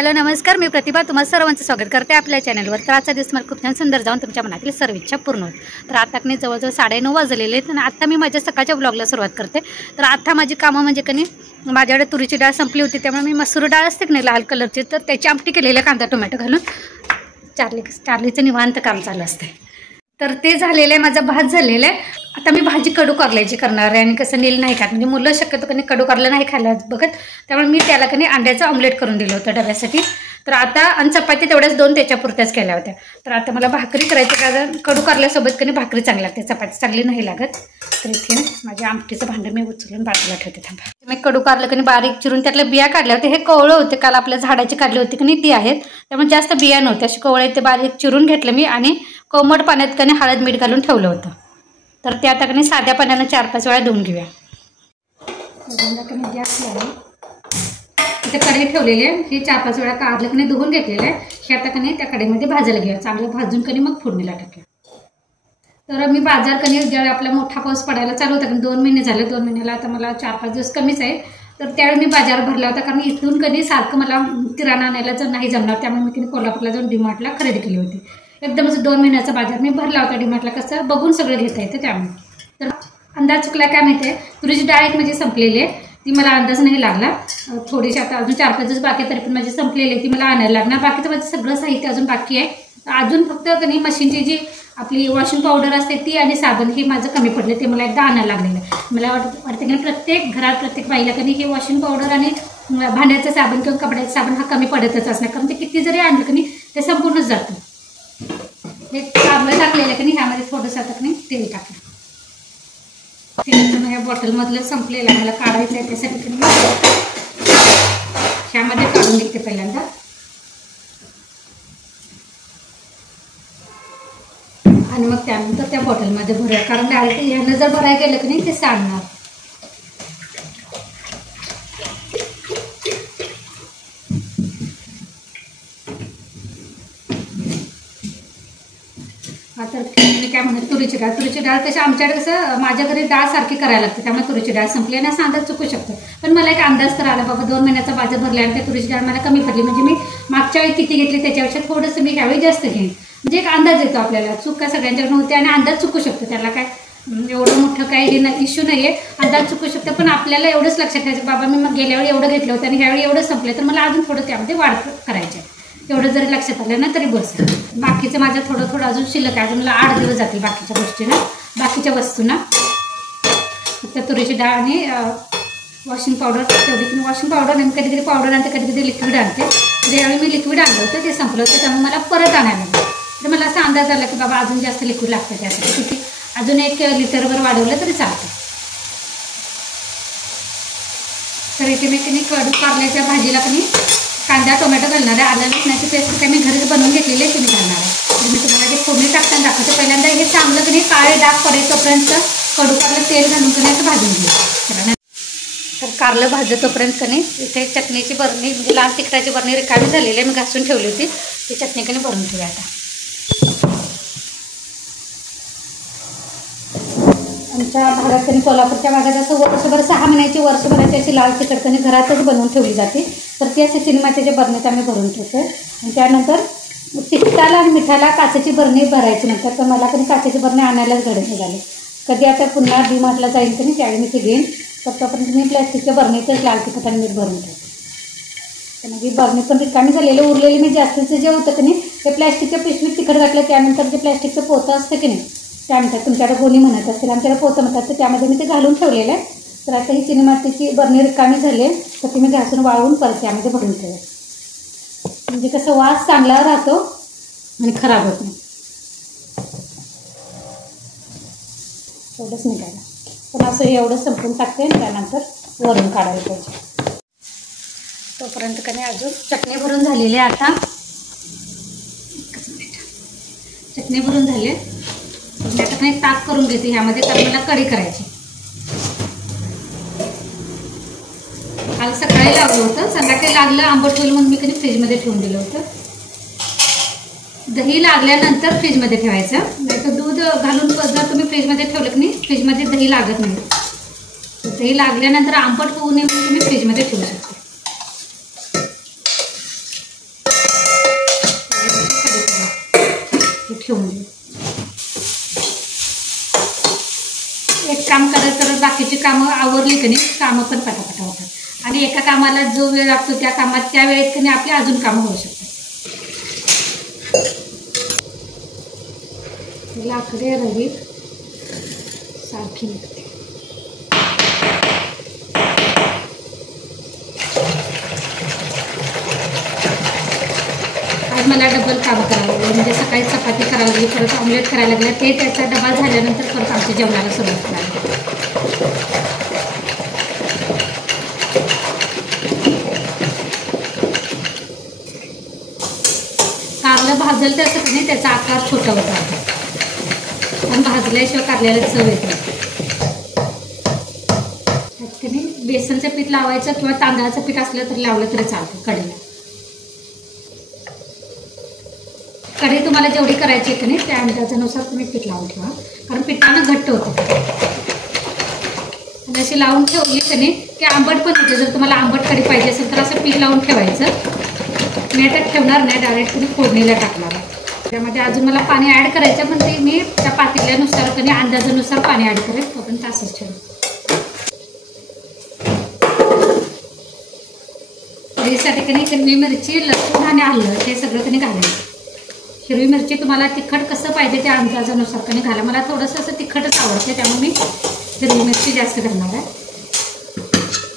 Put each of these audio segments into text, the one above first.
Hello नमस्कार, मी प्रतिभा तुम्हा सर्वांचं स्वागत करते आपल्या चॅनलवर। तर आजचा दिवस मला खूप छान सुंदर जाऊन तुमच्या मनातील सर्व इच्छा पूर्ण होत। तर आता मी जवळजवळ 9:30 वाजलेले आहेत आणि आता मी माझ्या सकाळच्या ब्लॉगला सुरुवात करते। तर आता माझी कामं म्हणजे कनी माझ्याकडे तुरीची डाळ संपली होती, त्यामुळे मी मसूर डाळ असते की नाही लाल कलरची, तर त्याची आमटी केलेली कांदा टोमॅटो घालून चार्लीचं निवांत काम चालू असते। तर ते झालेलं आहे, माझा भात झालेला आहे। आता मी भाजी कडू कारल्याची करणार आहे आणि कसं नील नाही खात, म्हणजे मुलं शक्यतो कधी कडू कारलं नाही खायला बघत, त्यामुळे मी त्याला कधी अंड्याचं ऑमलेट करून दिलं होतं डब्यासाठी। तर आता आणि चपाती तेवढ्याच 2 त्याच्यापुरत्याच केल्या होत्या। तर आता मला भाकरी करायची, कारण कडू कारल्यासोबत कधी भाकरी चांगली लागते, चपाती चांगली नाही लागत। तर इथे माझ्या आमटीचं भांडं मी उचलून बाजूला ठेवते। थांबा, मी कडू कारलं कधी बारीक चिरून त्यातल्या बिया काढल्या होत्या। हे कोवळं होते, काल आपल्या झाडाची काढली होती की नाही ती आहेत, त्यामुळे जास्त बिया नव्हत्या, अशी कोवळे ते बारीक चिरून घेतलं मी आणि कोमट पाण्यात कधी हळद मीठ घालून ठेवलं होतं। तर ते आता कधी साध्या पाण्यानं 4-5 वेळा धुवून घेऊया। गॅस लावून इथे कढई ठेवलेली आहे, हे 4-5 वेळा काढलं कधी धुवून घेतलेलं आहे। हे आता कधी त्या कढईमध्ये भाजायला घेऊया, चांगलं भाजून कधी मग फोडणीला टाकूया। तर मी बाजार कधी ज्यावेळी आपला मोठा पाऊस पडायला चालू होता, 2 महिने झाले, 2 महिन्याला आता मला 4-5 दिवस कमीच आहे। तर त्यावेळी मी बाजार भरला होता, कारण इथून कधी सारखं मला किराणा आणायला जर नाही जमणार, त्यामुळे मी कधी कोल्हापूरला जाऊन डीमार्टला खरेदी केली होती। एकदमच 2 महिन्याचा बाजार मी भरला होता डीमार्टला, कसं बघून सगळं घेता येतं त्यामुळे। तर अंदाज चुकला काय माहिती आहे, तुरीची डाळ एक माझी संपलेली आहे, ती मला अंदाज नाही लागला। थोडीशी आता अजून 4-5 दिवस बाकी, तरी पण माझी संपलेली आहे, ती मला आणायला लागणार। बाकीचं माझं सगळं साहित्य अजून बाकी आहे। अजून फक्त कधी मशीनची जी आपली वॉशिंग पावडर असते ती आणि साबण हे माझं कमी पडले, ते मला एकदा आणायला लागलेलं आहे। मला वाटतं की प्रत्येक घरात प्रत्येक बाईला कधी हे वॉशिंग पावडर आणि भांड्याचं साबण किंवा कपड्याचं साबण हा कमी पडतच असणार, कारण ते किती जरी आणलं की नाही ते संपूर्णच जातं। हे कांबळ टाकलेलं की नाही, ह्यामध्ये थोडंसं आता नाही तेल टाकलं, तेल ह्या बॉटलमधलं संपलेलं मला काढायचं आहे, त्यासाठी ह्यामध्ये काढून घेते पहिल्यांदा। आणि मग त्यानंतर त्या बॉटलमध्ये भरूया, कारण डायरेक्ट ह्यानं जर भरायला गेलं की नाही ते सांडणार। तर मी काय म्हणत, तुरीची डाळ तशी आमच्याकडे कसं माझ्या घरी डाळ सारखी करायला लागते, त्यामुळे तुरीची डाळ संपली आणि असा अंदाज चुकू शकतो। पण मला एक अंदाज तर आला, बाबा 2 महिन्याचा बाजार भरला आणि त्या तुरीची डाळ मला कमी पडली, म्हणजे मी मागच्या वेळी किती घेतली त्याच्यापेक्षा थोडंसं मी ह्यावेळी जास्त घेईन, म्हणजे एक अंदाज येतो आपल्याला। चूक का सगळ्यांच्याकडून होते आणि अंदाज चुकू शकतो, त्याला काय एवढं मोठं काही इश्यू नाही आहे, अंदाज चुकू शकतं। पण आपल्याला एवढंच लक्षात ठेवायचं, बाबा मी मग गेल्या वेळी एवढं घेतलं होतं आणि ह्यावेळी एवढं संपलं, तर मला अजून थोडं त्यामध्ये वाढ करायचं आहे। एवढं जरी लक्षात आलं ना तरी बस। बाकीचं माझं थोडं अजून शिल्लक आहे, अजून मला 8 दिवस जातील बाकीच्या गोष्टींना, बाकीच्या वस्तूंना। फक्त तुरीची डाळ आणि वॉशिंग पावडर तेवढी, की वॉशिंग पावडर आणि कधी पावडर आणते, कधी लिक्विड आणते। तर यावेळी मी लिक्विड आणलं होतं, ते संपलं होतं, त्यामुळे मला परत आणायला लागलं। तर मला असा अंदाज आला की बाबा अजून जास्त लिक्विड लागतं, त्यासाठी किती अजून 1 लिटरवर वाढवलं तरी चालतं। तर इथे मी की कडू कारल्याच्या भाजीला की कांदा टोमॅटो घालणार आहे, आलं लसणाची पेस्ट काय मी घरीच बनवून घेतलेली आहे, तुम्ही घालणार आहे। तर मी तुम्हाला ते फोडणी टाकताना दाखवते। पहिल्यांदा हे चांगलं की काळे डाग पडेतोपर्यंत कडू कारलं तेल घालून की असं भाजून घेऊ। तर कारलं भाजत तोपर्यंत कणी इथे चटणीची बरणी, म्हणजे लाल तिखटाची बरणी रिकामी झालेली आहे, मी घासून ठेवली होती, ती चटणी कणी भरून ठेवूया आता। आमच्या भागात कधी कोल्हापूरच्या भागात असं वर्षभर 6 महिन्याची वर्षभराची अशी लाल तिखट कणी घरातच बनवून ठेवली जाते। तर ती अशी सिनेमाच्या बरणीत आम्ही भरून ठेवतो आणि त्यानंतर तिखटाला आणि मिठाला काचेची बरणी भरायची नंतर, तर मला कधी काचेची बरणी आणायलाच गरज नाही झाली। कधी आता पुन्हा डीमार्टला जाईल की नाही त्यावेळी मी ते घेईन, तर तोपर्यंत मी प्लॅस्टिकच्या बरणीतच लाल तिखट आणि मीठ भरून ठेवते। तर मग ही बरणी पण रिकामी झालेली उरलेली मी जास्तीचं जे होतं की नाही ते प्लॅस्टिकच्या पिशवीत तिखट घातलं, त्यानंतर जे प्लॅस्टिकचं पोतं असतं की नाही त्यानंतर तुमच्याकडे गोणी म्हणत असतील, आमच्याकडे पोतं म्हणतात, तर त्यामध्ये मी ते घालून ठेवलेलं आहे। तर आता ही चिनीमातीची बरणी रिकामी झाली आहे, तर ती मी घासून वाळवून परत त्यामध्ये भरून ठेवेल, म्हणजे कसं वास चांगला राहतो आणि खराब होत नाही। एवढंच निघायला, पण असं एवढं संपून टाकते आणि त्यानंतर वरून काढायला पाहिजे। तोपर्यंत कधी अजून चटणी भरून झालेली आहे। आता चटणी भरून झाली आहे, मी आता काही ताक करून घेते ह्यामध्ये, कारण मला कढी करायची। काल सकाळी लावलं होतं, संध्याकाळी लागलं आंबट होईल म्हणून मी कधी फ्रीजमध्ये ठेवून दिलं होतं। दही लागल्यानंतर फ्रीजमध्ये ठेवायचं, नाही तर दूध घालून जर तुम्ही फ्रीजमध्ये ठेवलं की नाही फ्रीजमध्ये दही लागत नाही। दही लागल्यानंतर आंबट होऊ नये म्हणून तुम्ही फ्रीजमध्ये ठेवू शकता। ठेवून देऊ. एक काम करत करत बाकीची कामं आवरली की नाही कामं पण पटापटा होतात आणि एका कामाला जो वेळ लागतो त्या कामात त्या वेळेत की नाही आपली अजून कामं होऊ शकतात. लाकडे रवी सारखी निघते. आज मला डबल काम करावं लागलं म्हणजे सकाळी चपाती करायला लागली परत ऑमलेट करायला लागलं ते त्याचा डबा झाल्यानंतर परत आमच्या जेवणाला सुरुवात करायला. कारलं भाजलं तर असं नाही त्याचा आकार छोटा होता पण भाजल्याशिवाय कारल्याला चव येते. त्यात नाही बेसनचं पीठ लावायचं किंवा तांदळाचं पीठ असलं तरी लावलं तरी चालतं. कढई तुम्हाला जेवढी करायची आहे की नाही त्या अंदाजानुसार तुम्ही पीठ लावून ठेवा कारण पिठानं घट्ट होतं आणि अशी लावून ठेवली की नाही की आंबट पण होते. जर तुम्हाला आंबट कढी पाहिजे असेल तर असं पीठ लावून ठेवायचं. मी आता ठेवणार नाही डायरेक्ट तुम्ही फोडणीला टाकणार. त्यामध्ये अजून मला पाणी ॲड करायचं पण ते मी त्या पातेल्यानुसार कधी अंदाजानुसार पाणी ॲड करेल पण तासच ठेवेल. कढीसाठी की नाही हिरवी मिरची लसूण आणि आलं हे सगळं कधी घालायचं. हिरवी मिरची तुम्हाला तिखट कसं पाहिजे त्या अंदाजानुसार कधी घाला. मला थोडंसं असं तिखटच आवडते त्यामुळे मी हिरवी मिरची जास्त घालणार आहे.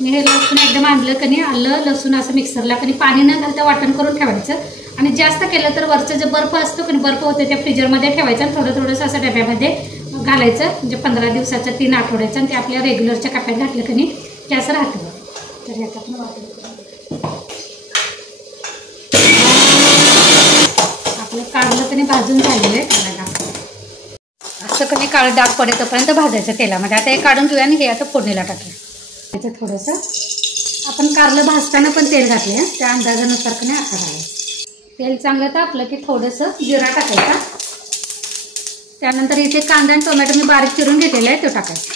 मी हे लसूण एकदम आणलं कधी आलं लसूण असं मिक्सरला कधी पाणी न घालता वाटण करून ठेवायचं आणि जास्त केलं तर वरचं जे बर्फ असतो की बर्फ होते त्या फ्रीजरमध्ये ठेवायचं आणि थोडं थोडंसं असं डब्यामध्ये घालायचं म्हणजे 15 दिवसाचं 3 आठवड्याचं आणि ते आपल्या रेग्युलरच्या कप्यात घातलं कधी ते असं राहतं. तर ह्याचा पण वाटण आपलं कारलं कधी भाजून झालेलं आहे. काळा डाग असं कधी काळं डाग पडेपर्यंत भाजायचं तेलामध्ये. आता हे काढून घेऊया आणि हे आता फोडणीला टाकूया. त्याचं थोडंसं आपण कारलं भाजताना पण तेल घातले त्या अंदाजानुसार कधी आता घालायचं. तेल चांगलं तापलं की थोडंसं जिरा टाकायचा. त्यानंतर इथे कांदा आणि टोमॅटो मी बारीक चिरून घेतलेला आहे तो टाकायचा.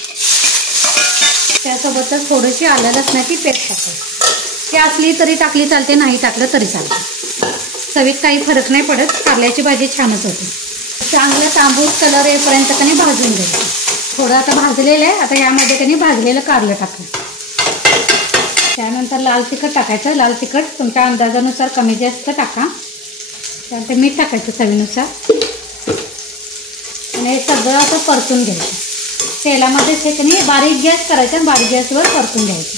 त्यासोबतच थोडीशी आलं लसणाची पेस्ट टाकायची. ती असली तरी टाकली चालते नाही टाकलं तरी चालते. चवीत काही फरक नाही पडत. कारल्याची भाजी छानच होते. चांगलं तांबूस कलर येईपर्यंत कधी भाजून घ्यायचं. थोडं आता भाजलेलं आहे. आता यामध्ये कधी भाजलेलं कारलं टाकायचं. त्यानंतर लाल तिखट टाकायचं. लाल तिखट तुमच्या अंदाजानुसार कमी जास्त टाका. त्यानंतर मीठ टाकायचं चवीनुसार आणि हे सगळं असं परतून घ्यायचं. तेलामध्येच हे कधी बारीक गॅस करायचं आणि बारीक गॅसवर परतून घ्यायचं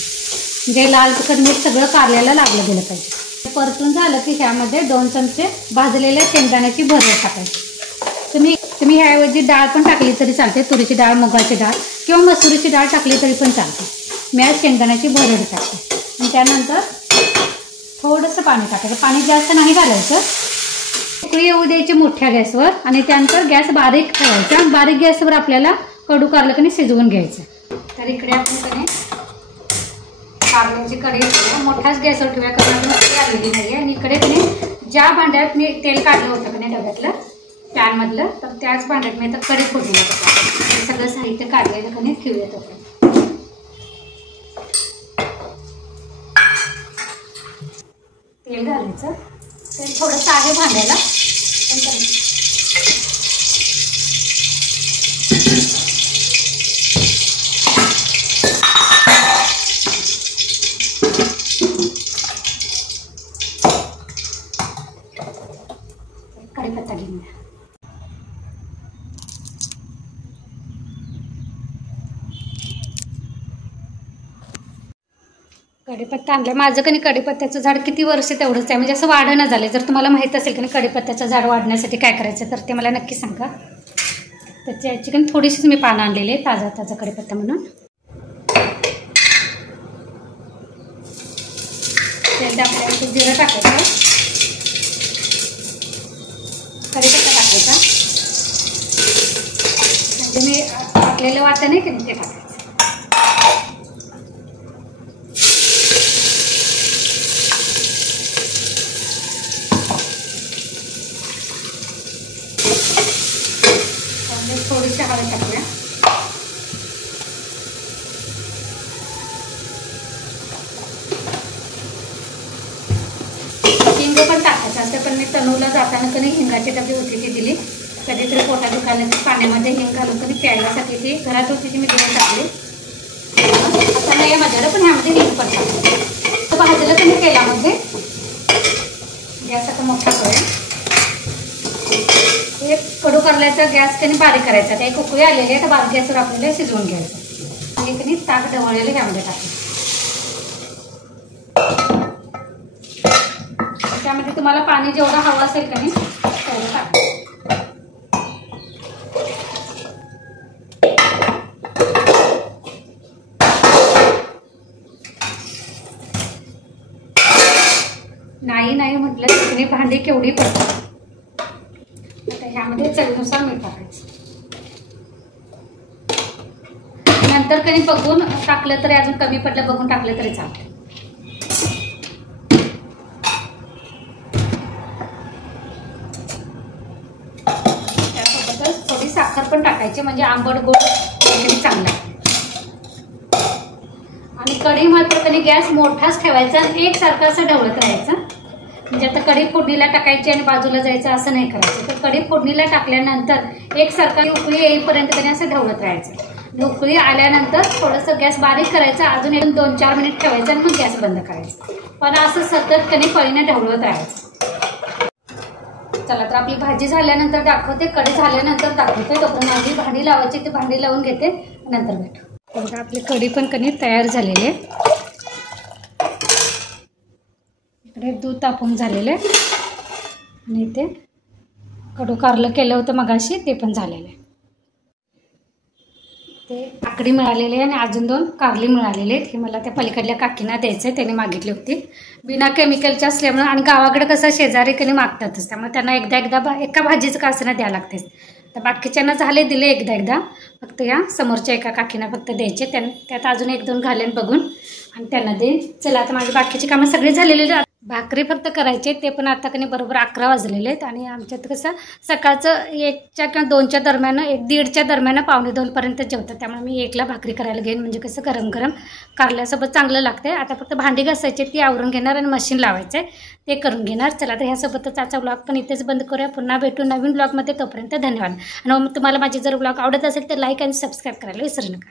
म्हणजे लाल तिखट मीठ सगळं कारल्याला लागलं गेलं पाहिजे. परतून झालं की ह्यामध्ये 2 चमचे भाजलेल्या शेंगदाण्याची भरड टाकायची. तुम्ही ह्याऐवजी डाळ पण टाकली तरी चालते. तुरीची डाळ मुगाची डाळ किंवा मसुरीची डाळ टाकली तरी पण चालते. मी आज शेंगदाण्याची भरड टाकते आणि त्यानंतर थोडंसं पाणी टाकायचं. पाणी जास्त नाही घालायचं. उकळी येऊ द्यायची मोठ्या गॅसवर आणि त्यानंतर गॅस बारीक ठेवायचा आणि बारीक गॅसवर आपल्याला कडू कारलं कधी शिजवून घ्यायचं. तर इकडे आपण कधी कारल्याची कढई मोठ्याच गॅसवर ठेवूया कारण आपण कढई आलेली नाही आहे. आणि इकडे कधी ज्या भांड्यात मी तेल काढलं होतं कधी डब्यातलं पॅनमधलं तर त्याच भांड्यात मी आता कढई फोडणीला टाकलं. सगळं साहित्य काढलेलं कधी ठेवूयात आपण. तेल घालायचं. तेल थोडंसं आहे भांड्याला कढीपत्ता घेऊन घ्या. कढीपत्ता आणला. माझं कधी कढीपत्त्याचं झाड किती वर्ष तेवढंच आहे म्हणजे असं वाढणं झालं. जर तुम्हाला माहीत असेल की कढीपत्त्याचं झाड वाढण्यासाठी काय करायचं तर ते मला नक्की सांगा. त्याची कधी थोडीशीच मी पानं आणलेली आहे ताजा ताजा कढीपत्ता म्हणून. त्यात आपल्याला जिरं टाकायचं. कढीपत्ता टाकायचा म्हणजे मी टाकलेलं वाटण नाही की ते टाकायचं. थोडीशी हळद टाकूया. हिंग पण टाकायचं असते पण मी तनूला जाताना कधी हिंगाची डबी होती ती दिली कधीतरी पोटा दुखायला पाण्यामध्ये हिंग घालून कधी प्यायल्यासाठी ती घरात होती ती मी घेऊन टाकली. आता नाही माझ्याकडे, पण ह्यामध्ये हिंग पण टाकते. भाजलं तर मी तेलामध्ये गॅस आता मोठा करेल. हे कडू करल्याचा गॅस कधी बारीक करायचा. त्या एक उकळी आलेली आहे तर बारीक गॅसवर आपल्याला शिजवून घ्यायचं. हे कधी ताक ढवळलेलं ह्यामध्ये टाकलं. त्यामध्ये तुम्हाला पाणी जेवढं हवं असेल का नाही तेवढं टाका. नाही म्हटलं तर तुम्ही भांडी केवढी पडतात. आता ह्यामध्ये चवीनुसार मीठ टाकायचं. नंतर कधी बघून टाकलं तरी अजून कमी पडलं बघून टाकलं तरी चालतं. त्यासोबतच थोडी साखर पण टाकायची म्हणजे आंबट गोड चांगला. आणि कढी मात्र कधी गॅस मोठाच ठेवायचा आणि एकसारखं असं ढवळत राहायचं. म्हणजे आता कढी फोडणीला टाकायची आणि बाजूला जायचं असं नाही करायचं. तर कढी फोडणीला टाकल्यानंतर एकसारखा उकळी येईपर्यंत कधी असं ढवळत राहायचं. उकळी आल्यानंतर थोडंसं गॅस बारीक करायचा, अजून 2-4 मिनिट ठेवायचं आणि मग गॅस बंद करायचा. पण असं सतत कधी पळीने ढवळत राहायचं. चला तर आपली भाजी झाल्यानंतर दाखवते, कढी झाल्यानंतर दाखवते. तोपर्यंत माझी भांडी लावायची, ती भांडी लावून घेते, नंतर भेटू. तर आपली कढी पण कधी तयार झालेली आहे. इकडे दूध तापून झालेलं आहे आणि इथे कडू कारलं केलं होतं मगाशी ते पण झालेलं आहे. ते काकडी मिळालेली आहे आणि अजून 2 कारली मिळालेली आहेत. हे मला त्या पलीकडल्या काकींना द्यायचं आहे, त्यांनी मागितली होती. बिना केमिकलच्या असल्यामुळे आणि गावाकडे कसं शेजारी कधी मागतातच, त्यामुळे त्यांना एकदा एका भाजीचं का असं द्यावं लागतेच. तर बाकीच्यांना झाले दिले एकदा. फक्त या समोरच्या एका काकींना फक्त द्यायचे. त्यात अजून 1-2 घालेन बघून आणि त्यांना देईन. चला आता माझी बाकीची कामं सगळी झालेली आहेत. भाकरी फक्त करायचे, ते पण आता कधी बरोबर 11 वाजलेले आहेत. आणि आमच्यात कसं सकाळचं 1च्या किंवा 2च्या दरम्यान, 1-1:30च्या दरम्यान 1:45पर्यंत जेवतात. त्यामुळे मी 1ला भाकरी करायला घेईन, म्हणजे कसं गरम गरम कारल्यासोबत चांगलं लागतं. आता फक्त भांडी घासायची, ती आवरून घेणार आणि मशीन लावायचं आहे, ते करून घेणार. चला तर ह्यासोबतच आजचा ब्लॉग पण इथेच बंद करूया. पुन्हा भेटू नवीन ब्लॉगमध्ये. तोपर्यंत धन्यवाद. आणि तुम्हाला माझी जर ब्लॉग आवडत असेल तर लाईक आणि सबस्क्राईब करायला विसरू नका.